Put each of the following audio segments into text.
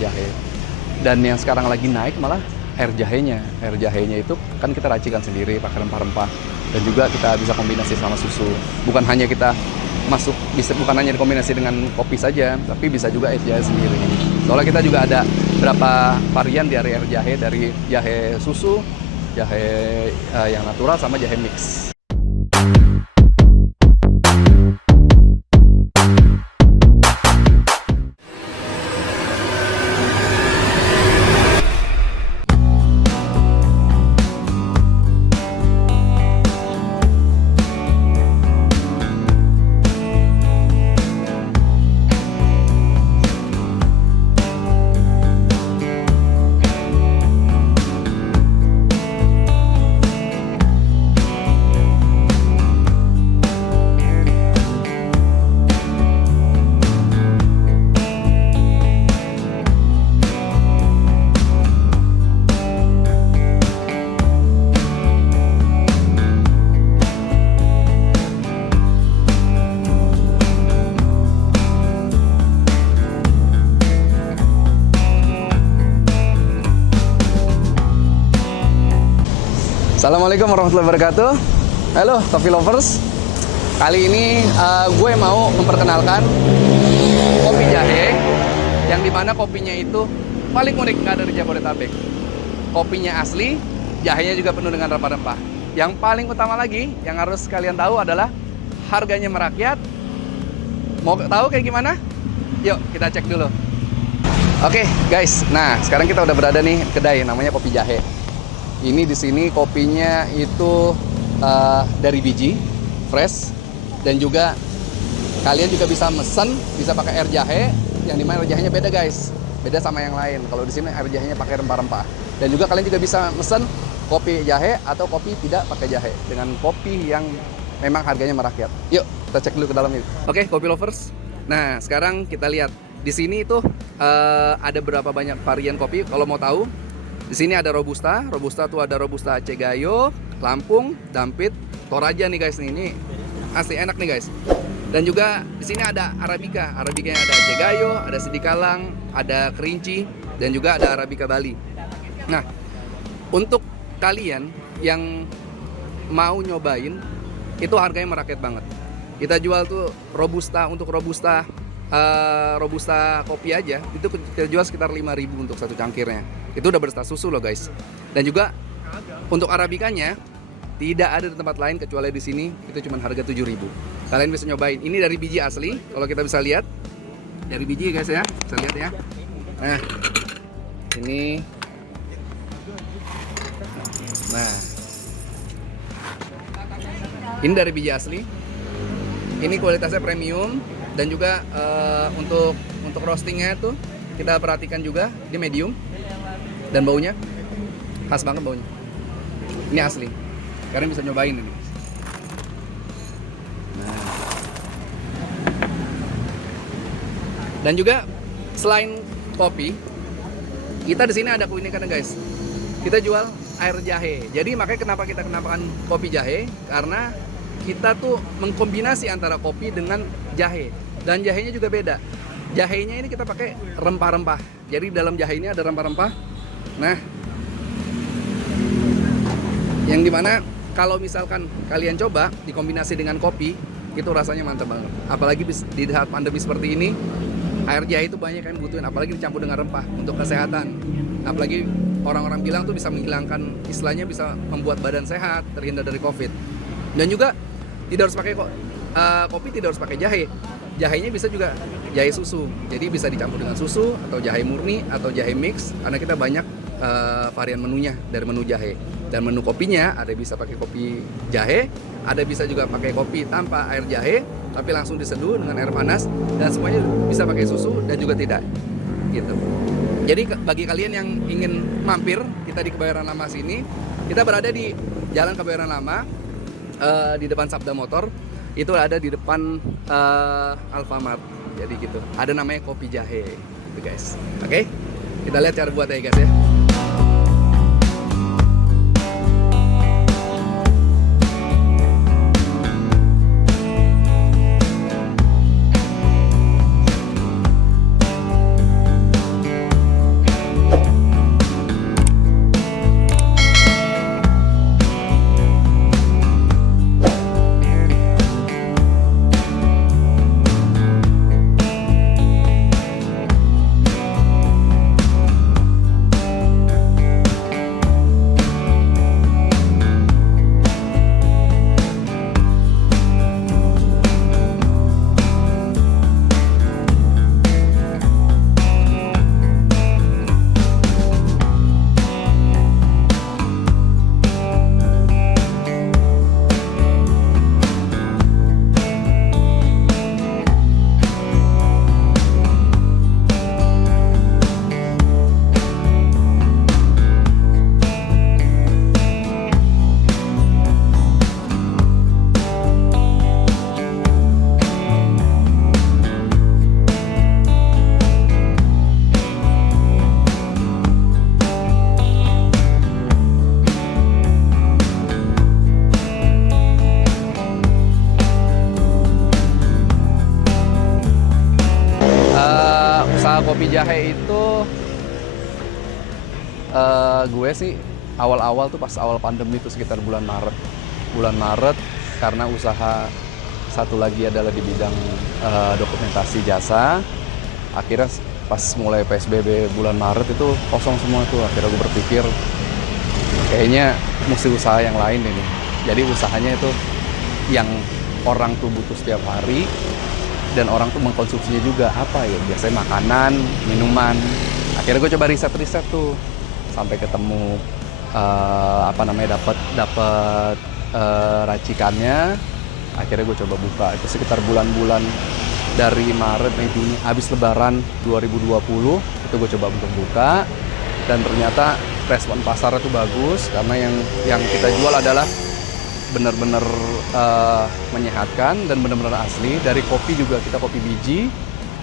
jahe. Dan yang sekarang lagi naik malah air jahenya. Air jahenya itu kan kita racikan sendiri pakai rempah-rempah. Dan juga kita bisa kombinasi sama susu. Bukan hanya kita bukan hanya dikombinasi dengan kopi saja, tapi bisa juga air jahe sendiri. Soalnya kita juga ada berapa varian dari air jahe, dari jahe susu, jahe yang natural, sama jahe mix. Assalamualaikum warahmatullahi wabarakatuh. Halo coffee lovers. Kali ini gue mau memperkenalkan kopi jahe, yang dimana kopinya itu paling unik, nggak ada di Jabodetabek. Kopinya asli, jahenya juga penuh dengan rempah-rempah. Yang paling utama lagi, yang harus kalian tahu adalah harganya merakyat. Mau tahu kayak gimana? Yuk kita cek dulu. Oke guys, nah sekarang kita udah berada nih kedai namanya Kopi Jahe. Ini di sini kopinya itu dari biji, fresh, dan juga kalian juga bisa mesen, bisa pakai air jahe, yang dimana air jahenya beda guys, beda sama yang lain. Kalau di sini air jahenya pakai rempah-rempah. Dan juga kalian juga bisa mesen kopi jahe atau kopi tidak pakai jahe, dengan kopi yang memang harganya merakyat. Yuk kita cek dulu ke dalam ini. Oke, kopi lovers. Nah sekarang kita lihat di sini itu ada berapa banyak varian kopi. Kalau mau tahu, di sini ada Robusta. Robusta tuh ada Robusta Cegayo, Lampung, Dampit, Toraja nih guys. Ini asli enak nih guys. Dan juga di sini ada Arabica. Arabicanya ada Cegayo, ada Sidikalang, ada Kerinci, dan juga ada Arabica Bali. Nah, untuk kalian yang mau nyobain, itu harganya merakyat banget. Kita jual tuh Robusta, untuk Robusta kopi aja itu kita jual sekitar 5.000 untuk satu cangkirnya. Itu udah berstas susu loh guys. Dan juga untuk arabikanya tidak ada di tempat lain kecuali di sini, itu cuma harga 7.000. Kalian bisa nyobain. Ini dari biji asli, kalau kita bisa lihat dari biji guys ya, bisa lihat ya. Nah ini, nah ini dari biji asli. Ini kualitasnya premium. Dan juga untuk roastingnya tuh kita perhatikan juga, dia medium. Dan baunya khas banget baunya. Ini asli. Kalian bisa nyobain ini. Nah. Dan juga selain kopi, kita di sini ada keunikan guys. Kita jual air jahe. Jadi makanya kenapa kita kenapakan kopi jahe, karena kita tuh mengkombinasi antara kopi dengan jahe. Dan jahenya juga beda. Jahenya ini kita pakai rempah-rempah. Jadi dalam jahe ini ada rempah-rempah. Nah, yang dimana kalau misalkan kalian coba dikombinasi dengan kopi, itu rasanya mantap banget. Apalagi di saat pandemi seperti ini, air jahe itu banyak yang butuhin, apalagi dicampur dengan rempah untuk kesehatan. Apalagi orang-orang bilang tuh bisa menghilangkan, istilahnya bisa membuat badan sehat, terhindar dari COVID. Dan juga tidak harus pakai kopi, tidak harus pakai jahe. Jahenya bisa juga jahe susu. Jadi bisa dicampur dengan susu atau jahe murni atau jahe mix, karena kita banyak varian menunya dari menu jahe. Dan menu kopinya ada bisa pakai kopi jahe, ada bisa juga pakai kopi tanpa air jahe tapi langsung diseduh dengan air panas, dan semuanya bisa pakai susu dan juga tidak. Gitu. Jadi bagi kalian yang ingin mampir, kita di Kebayoran Lama sini. Kita berada di Jalan Kebayoran Lama, di depan Sabda Motor. Itu ada di depan Alfamart. Jadi gitu. Ada namanya kopi jahe gitu guys. Oke? Kita lihat cara buatnya ya guys ya. jahe itu gue sih awal-awal tuh pas awal pandemi itu sekitar bulan Maret karena usaha satu lagi adalah di bidang dokumentasi jasa. Akhirnya pas mulai PSBB bulan Maret itu kosong semua tuh. Akhirnya gue berpikir kayaknya mesti usaha yang lain ini. Jadi usahanya itu yang orang tuh butuh setiap hari dan orang tuh mengkonsumsinya juga apa ya, biasanya makanan, minuman. Akhirnya gue coba riset tuh sampai ketemu dapat racikannya. Akhirnya gue coba buka itu sekitar bulan-bulan dari Maret, Mei, Juni, habis Lebaran 2020 itu gue coba untuk buka dan ternyata respon pasar itu bagus karena yang kita jual adalah benar-benar menyehatkan dan benar-benar asli. Dari kopi juga kita kopi biji,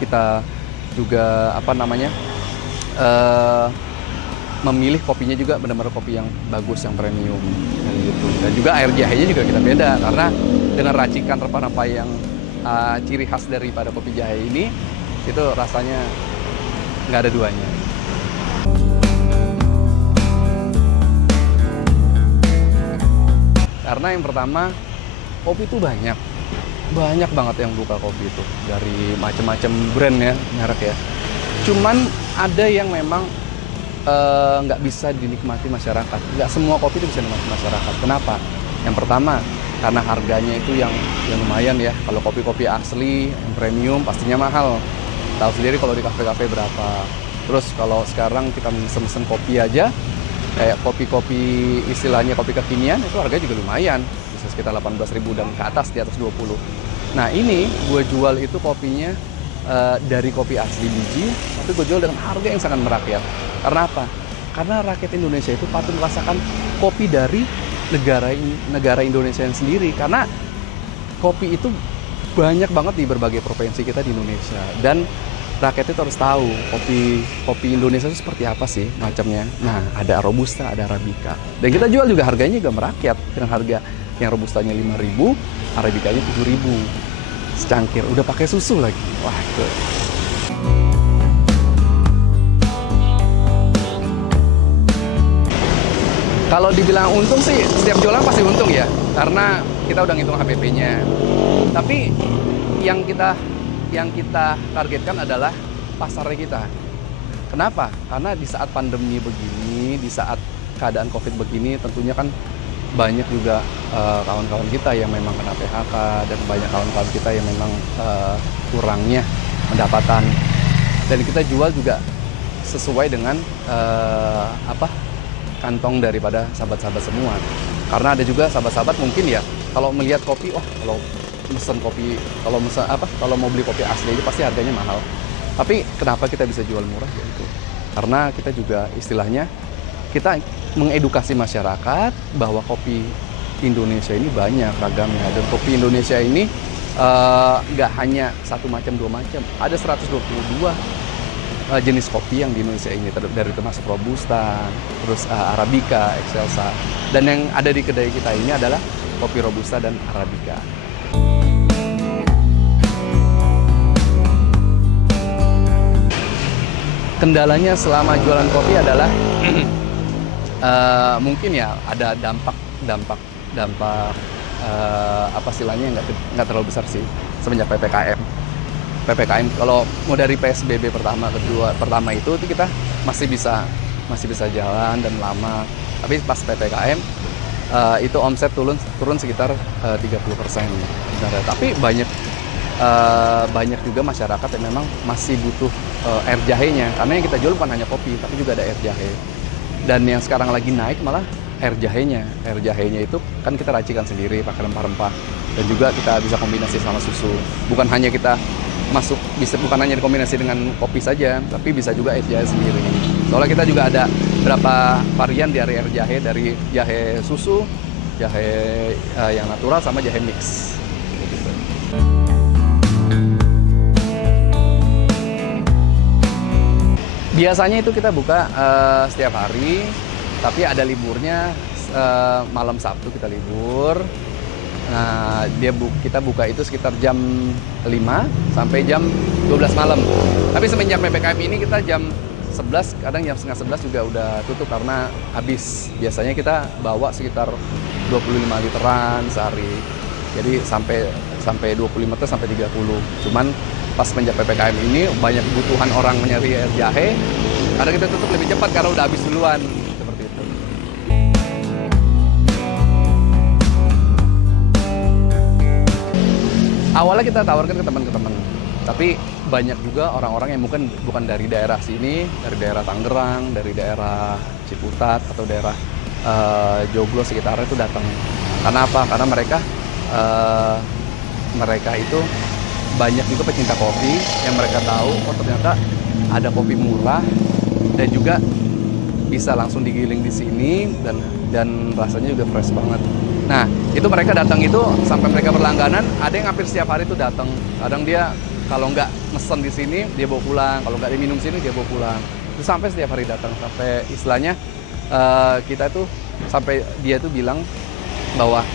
kita juga memilih kopinya juga benar-benar kopi yang bagus, yang premium gitu. Dan juga air jahenya juga kita beda karena dengan racikan rempah-rempah yang ciri khas daripada kopi jahe ini itu rasanya nggak ada duanya. Karena yang pertama, kopi itu banyak banget yang buka kopi itu dari macam-macam brand ya, merek ya. Cuman ada yang memang nggak bisa dinikmati masyarakat. Nggak semua kopi itu bisa dinikmati masyarakat. Kenapa? Yang pertama, karena harganya itu yang lumayan ya. Kalau kopi-kopi asli, yang premium pastinya mahal. Tahu sendiri kalau di kafe-kafe berapa. Terus kalau sekarang kita mesen kopi aja, kayak kopi-kopi istilahnya kopi kekinian itu harganya juga lumayan, bisa sekitar 18.000 dan ke atas, di atas 20. Nah ini gue jual itu kopinya dari kopi asli biji, tapi gue jual dengan harga yang sangat merakyat. Karena apa? Karena rakyat Indonesia itu patut merasakan kopi dari negara Indonesia yang sendiri. Karena kopi itu banyak banget di berbagai provinsi kita di Indonesia, dan rakyat itu harus tahu kopi Indonesia itu seperti apa sih macamnya. Nah, ada Robusta, ada Arabica. Dan kita jual juga harganya juga merakyat dengan harga yang Robustanya 5.000, Arabicanya 7.000. Secangkir, udah pakai susu lagi. Wah, itu. Kalau dibilang untung sih, setiap jualan pasti untung ya. Karena kita udah ngitung HPP-nya. Tapi yang kita targetkan adalah pasarnya kita. Kenapa? Karena di saat pandemi begini, di saat keadaan COVID begini, tentunya kan banyak juga kawan-kawan kita yang memang kena PHK dan banyak kawan-kawan kita yang memang kurangnya pendapatan. Dan kita jual juga sesuai dengan kantong daripada sahabat-sahabat semua. Karena ada juga sahabat-sahabat mungkin ya kalau melihat kopi, kalau mesen kopi, kalau mau beli kopi asli aja pasti harganya mahal. Tapi kenapa kita bisa jual murah ya itu? Karena kita juga istilahnya kita mengedukasi masyarakat bahwa kopi Indonesia ini banyak ragamnya, dan kopi Indonesia ini nggak hanya satu macam, dua macam, ada 122 jenis kopi yang di Indonesia ini, dari termasuk Robusta, terus Arabica, Excelsa, dan yang ada di kedai kita ini adalah kopi Robusta dan Arabica. Kendalanya selama jualan kopi adalah mungkin ya ada dampak apa istilahnya nggak terlalu besar sih semenjak PPKM. Kalau mau dari PSBB pertama itu kita masih bisa jalan dan lama. Tapi pas PPKM itu omset turun sekitar 30%. Tapi banyak juga masyarakat yang memang masih butuh air jahenya, karena yang kita jual bukan hanya kopi tapi juga ada air jahe. Dan yang sekarang lagi naik malah air jahenya itu kan kita racikan sendiri pakai rempah-rempah, dan juga kita bisa kombinasi sama susu. Bukan hanya dikombinasi dengan kopi saja, tapi bisa juga air jahe sendiri. Soalnya kita juga ada berapa varian dari air jahe, dari jahe susu, jahe yang natural, sama jahe mix. Gitu. Biasanya itu kita buka setiap hari, tapi ada liburnya, malam Sabtu kita libur. Nah, kita buka itu sekitar jam 5 sampai jam 12 malam. Tapi semenjak PPKM ini kita jam 11, kadang jam setengah 11 juga udah tutup karena habis. Biasanya kita bawa sekitar 25 literan sehari. Jadi sampai 25 liter sampai 30. Cuman pas semenjak PPKM ini banyak kebutuhan orang mencari air jahe. Kadang kita tutup lebih cepat karena udah habis duluan. Seperti itu. Awalnya kita tawarkan ke teman-teman, tapi banyak juga orang-orang yang bukan dari daerah sini, dari daerah Tangerang, dari daerah Ciputat atau daerah Joglo sekitarnya itu datang. Karena apa? Karena mereka itu banyak juga pecinta kopi yang mereka tahu, oh ternyata ada kopi murah dan juga bisa langsung digiling di sini dan rasanya juga fresh banget. Nah, itu mereka datang itu sampai mereka berlangganan, ada yang hampir setiap hari itu datang. Kadang dia kalau nggak mesen di sini, dia bawa pulang. Kalau nggak diminum sini, dia bawa pulang. Itu sampai setiap hari datang. Sampai istilahnya kita tuh, sampai dia tuh bilang bahwa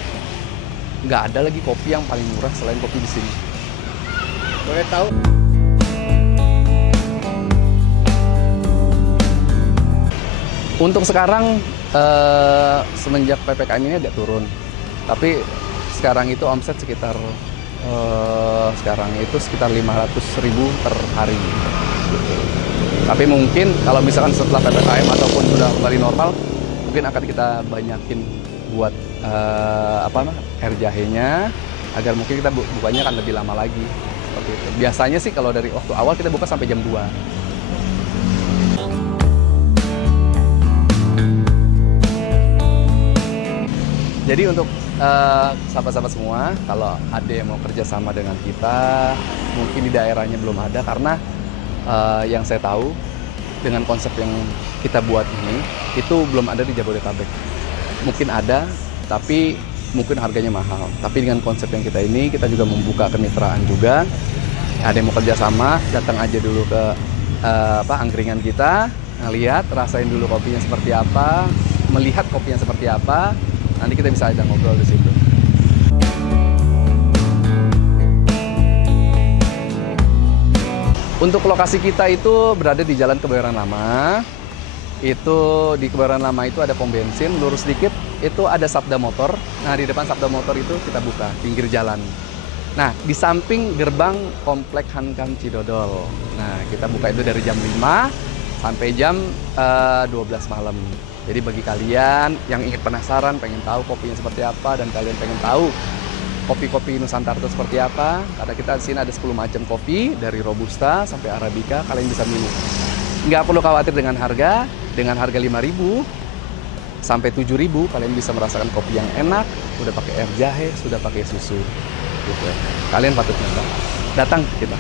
nggak ada lagi kopi yang paling murah selain kopi di sini. Boleh tahu? Untuk sekarang, semenjak PPKM ini agak turun. Tapi sekarang itu omset sekitar sekarang itu sekitar 500.000 per hari. Tapi mungkin kalau misalkan setelah PPKM ataupun sudah kembali normal, mungkin akan kita banyakin buat air jahenya agar mungkin kita bukanya akan lebih lama lagi. Seperti itu. Biasanya sih kalau dari waktu awal kita buka sampai jam 2. Jadi untuk sahabat-sahabat semua, kalau ada yang mau kerja sama dengan kita, mungkin di daerahnya belum ada karena yang saya tahu dengan konsep yang kita buat ini itu belum ada di Jabodetabek. Mungkin ada, tapi mungkin harganya mahal. Tapi dengan konsep yang kita ini, kita juga membuka kemitraan juga. Ada yang mau kerja sama, datang aja dulu ke angkringan kita, ngelihat, rasain dulu kopinya seperti apa, melihat kopinya seperti apa. Nanti kita bisa ajak ngobrol di situ. Untuk lokasi kita itu berada di Jalan Kebayoran Lama. Itu di Kebayoran Lama itu ada pom bensin, lurus sedikit itu ada Sabda Motor. Nah, di depan Sabda Motor itu kita buka pinggir jalan. Nah, di samping gerbang Komplek Hankam Cidodol. Nah, kita buka itu dari jam 5 sampai jam 12 malam. Jadi bagi kalian yang ingin penasaran, pengen tahu kopinya seperti apa, dan kalian pengen tahu kopi-kopi Nusantara itu seperti apa, karena kita di sini ada 10 macam kopi, dari Robusta sampai Arabica, kalian bisa milih. Nggak perlu khawatir dengan harga 5.000 sampai 7.000, kalian bisa merasakan kopi yang enak, udah pakai air jahe, sudah pakai susu. Gitu. Kalian patut datang ke kita.